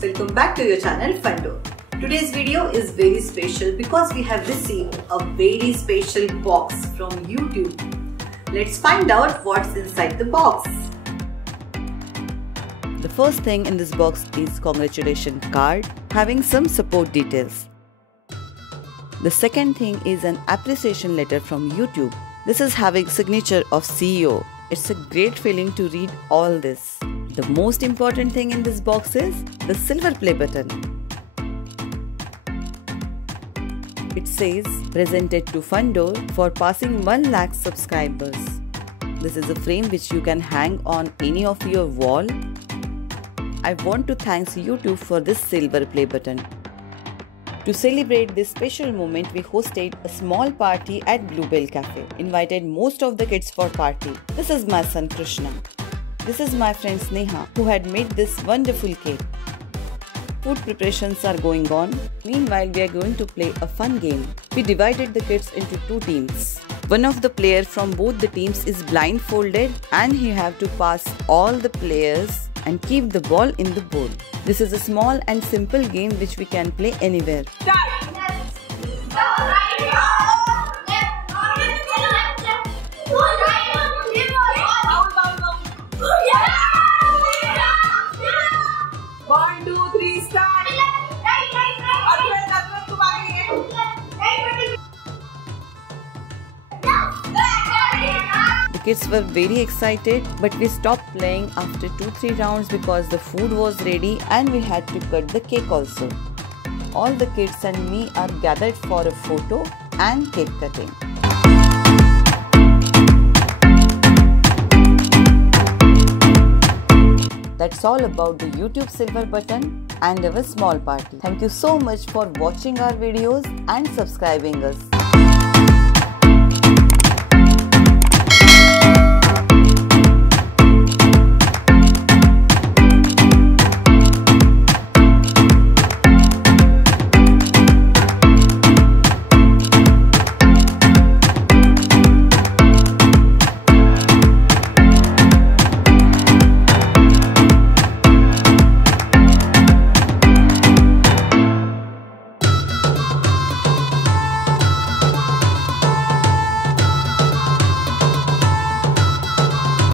friends, welcome back to your channel Fundoor. Today's video is very special because we have received a very special box from YouTube. Let's find out what's inside the box. The first thing in this box is congratulations card having some support details. The second thing is an appreciation letter from YouTube. This is having signature of CEO. It's a great feeling to read all this. The most important thing in this box is the silver play button. It says presented to Fundoor for passing 1 lakh subscribers. This is a frame which you can hang on any of your wall. I want to thank YouTube for this silver play button. To celebrate this special moment, we hosted a small party at Bluebell Cafe. Invited most of the kids for party. This is my son Krishna. This is my friend Sneha who had made this wonderful cake. Food preparations are going on. Meanwhile, we are going to play a fun game. We divided the kids into 2 teams. One of the players from both the teams is blindfolded and he have to pass all the players and keep the ball in the bowl. This is a small and simple game which we can play anywhere. The kids were very excited, but we stopped playing after 2-3 rounds because the food was ready and we had to cut the cake also. All the kids and me are gathered for a photo and cake cutting. That's all about the YouTube silver button and our small party. Thank you so much for watching our videos and subscribing us.